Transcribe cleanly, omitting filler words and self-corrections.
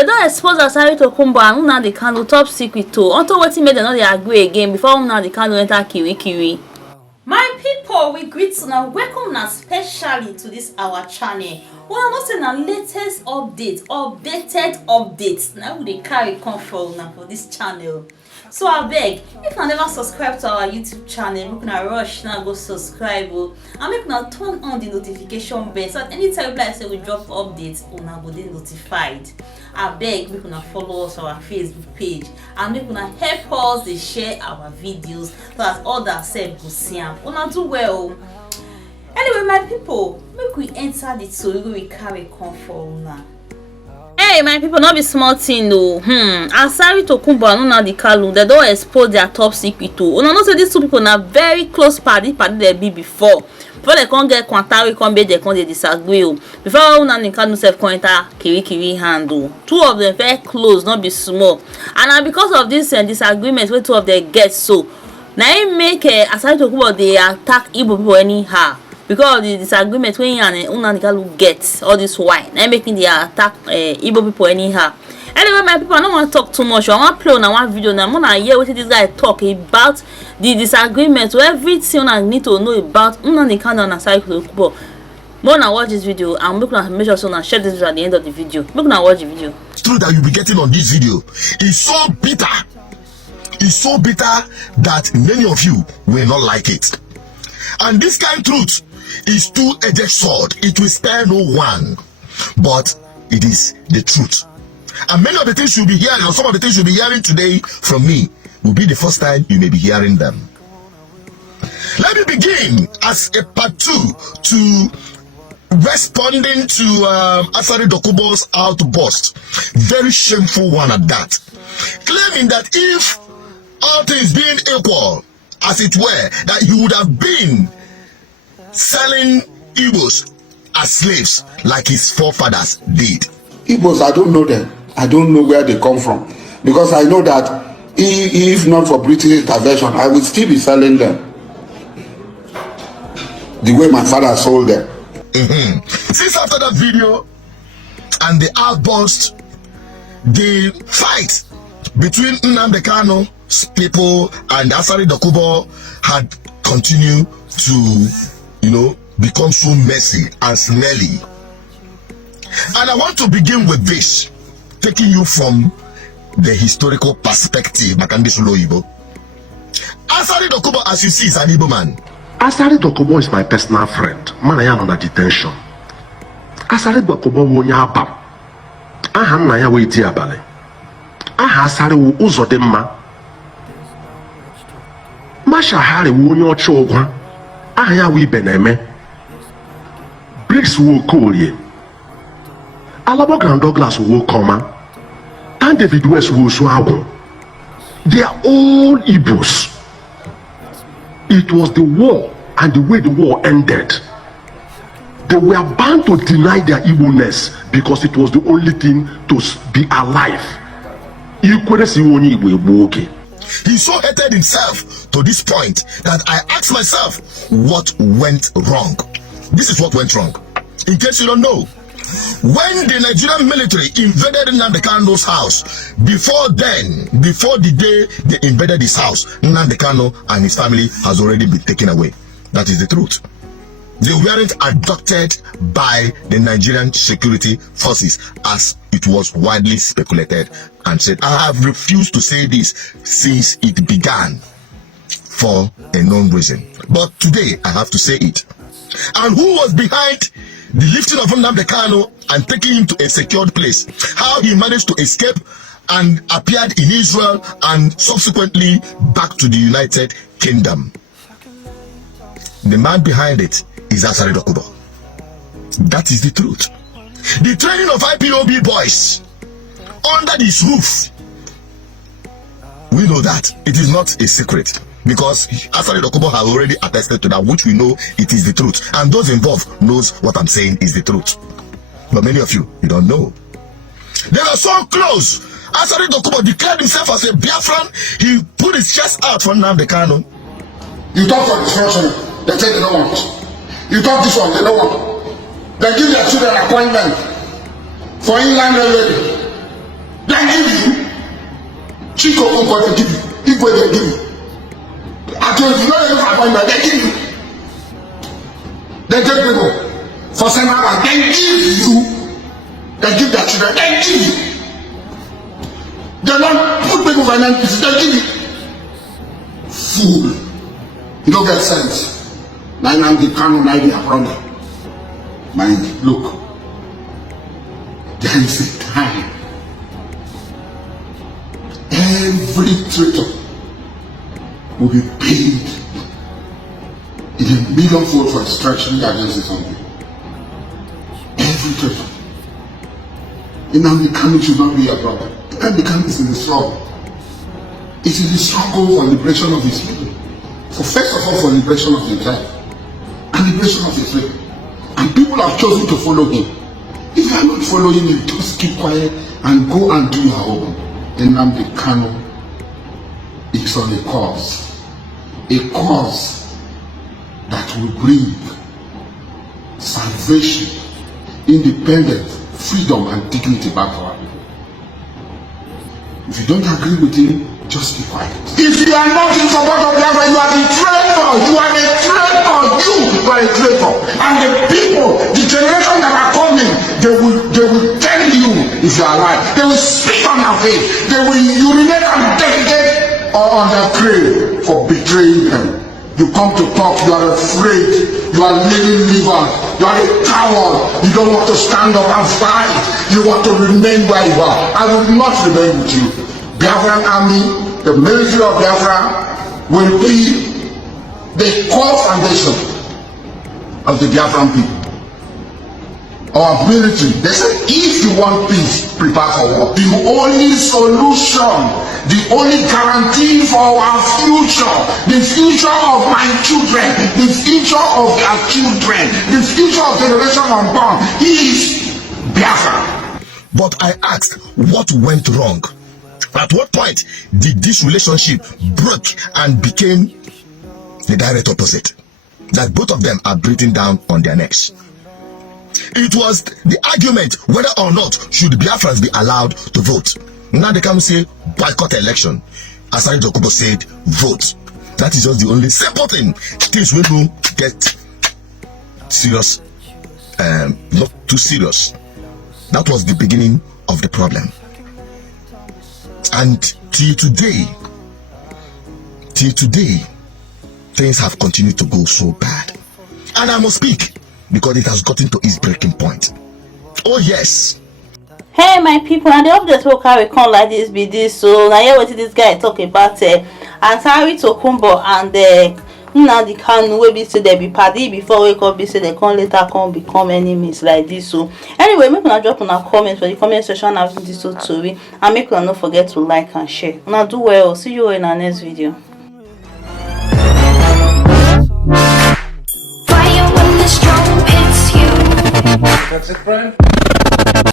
They don't expose Asari Dokubo and Nnamdi Kanu top secret too. Until wetin make dem no dey agree again before Nnamdi Kanu enter Kirikiri. My people, we greet una, welcome una specially to this our channel. Well, not saying na latest update, updated updates. Now we dey carry come for una for this channel. So I beg, if you never subscribe to our YouTube channel, make una rush now go subscribe and make una turn on the notification bell so that anytime like say we drop updates, una go dey notified. I beg, make una follow us on our Facebook page and make una help us dey share our videos so that others sef go see am. Una do well. Anyway, my people, make we enter the story wey we carry come for una. Hey my people, not be small thing though. Asari Dokubo and Nnamdi Kanu, they don't expose their top secret too. Una know say these two people na very close party they be before they can't get quantary come be they can't disagree. Before Nnamdi Kanu self come enter Kirikiri handle. Two of them very close, not be small. And because of this disagreement where two of them get so, now it make Asari Dokubo they attack Igbo people anyhow. Because of the disagreement when you and Nnamdi Kanu get all this why, now making the attack Igbo people anyhow. Anyway, my people, I don't want to talk too much. I want to play on one video now. I'm gonna hear what this guy talk about the disagreement. So everything I need to know about Nnamdi Kanu and Asari Dokubo. More now watch this video and make sure so share this video at the end of the video. Make now watch the video. It's true that you'll be getting on this video. It's so bitter. It's so bitter that many of you will not like it. And this kind of truth is two-edged sword. It will spare no one, but it is the truth. And many of the things you'll be hearing, or some of the things you'll be hearing today from me, will be the first time you may be hearing them. Let me begin as a part 2 to responding to Asari Dokubo's outburst. Very shameful one at that. Claiming that if all things being equal, as it were, that he would have been selling Igbos as slaves like his forefathers did. Igbos, I don't know them. I don't know where they come from. Because I know that if not for British intervention, I would still be selling them. The way my father sold them. Since after that video and the outburst, the fight between Nnamdi Kanu's people and Asari Dokubo had continued to, become so messy and smelly. And I want to begin with this, taking you from the historical perspective. Asari Dokubo, as you see, is an Igbo man. Asari Dokubo is my personal friend. Man, I am under detention. Asari Dokubo wonya abam. Aha nna ya we ti abale. Aha Asari wo uzo de mma. Masha Hari wonya ocho ogwa. Aha ya we beneme. Bricks wo kolie. Alabo Grand Douglas wo koma. And David West wo so awo. They are all Igbos. It was the war and the way the war ended. They were bound to deny their Igbo-ness because it was the only thing to be alive. He so hated himself to this point that I asked myself, what went wrong? This is what went wrong. In case you don't know, when the Nigerian military invaded Nnamdi Kanu's house, before the day they invaded his house, Nnamdi Kanu and his family has already been taken away. That is the truth. They weren't abducted by the Nigerian security forces as it was widely speculated and said. I have refused to say this since it began for a known reason. But today I have to say it. And who was behind the lifting of Nnamdi Kanu and taking him to a secured place? How he managed to escape and appeared in Israel and subsequently back to the United Kingdom. The man behind it is Asari Dokubo. That is the truth. The training of IPOB boys under this roof, we know that it is not a secret. Because Asari Dokubo have already attested to that, which we know it is the truth. And those involved knows what I'm saying is the truth. But many of you don't know. They were so close. Asari Dokubo declared himself as a Biafran. He put his chest out for Nnamdi Kanu. You talk for destruction, they say they don't want. You talk this one, they don't want. They give their children appointment for inland railway. They give you. Chico Ogo, they give you. Igbo, they give you. I told you, no enough appointment, they give you. They take people for seminar, they give you. They give their children, they give you. They don't put people for an NPC, they give you. Fool. You don't get sense. Now Nnamdi Kanu, now they are problem. Mind, look. There is a time. Every traitor will be paid in a millionfold for stretching against the something. Every traitor. Nnamdi Kanu should not be a problem. Nnamdi Kanu is in the struggle. It is the struggle for liberation of his people. For first of all, for liberation of himself and liberation of his people. And people have chosen to follow him. If you are not following him, just keep quiet and go and do your own. Nnamdi Kanu is on a cause that will bring salvation, independence, freedom, and dignity back to our people. If you don't agree with him, just keep quiet. If you are not in support of Biafra, you are the traitor. You are a traitor. You are a traitor. And the people, the generation that are coming, they will tell you if you are alive. They will spit on your face. They will urinate and defecate on their grave for betraying them. You come to talk, you are afraid. You are living liver. You are a coward. You don't want to stand up and fight. You want to remain where you are. I will not remain with you. Biafran army, the military of Biafra will be the core foundation of the Biafran people. Our military, they said if you want peace, prepare for war. The only solution, the only guarantee for our future, the future of my children, the future of their children, the future of generation unborn is Biafra. But I asked, what went wrong? At what point did this relationship break and became the direct opposite? That both of them are breathing down on their necks. It was the argument whether or not should Biafrans be allowed to vote. Now they come say boycott election. Asari Dokubo said vote. That is just the only simple thing. Things will get serious, not too serious. That was the beginning of the problem. And till today, things have continued to go so bad. And I must speak because it has gotten to its breaking point. Oh yes. Hey my people, and the update will carry come like this be this. So now hear what this guy talk about Asari Dokubo and Nnamdi Kanu wey be say they be party before wake up be say they come later come become enemies like this. So anyway, make una drop una comments for the comment section of this story, and make una not forget to like and share. Una do well. See you in our next video. Fire when the strong, it's you. That's it, friend.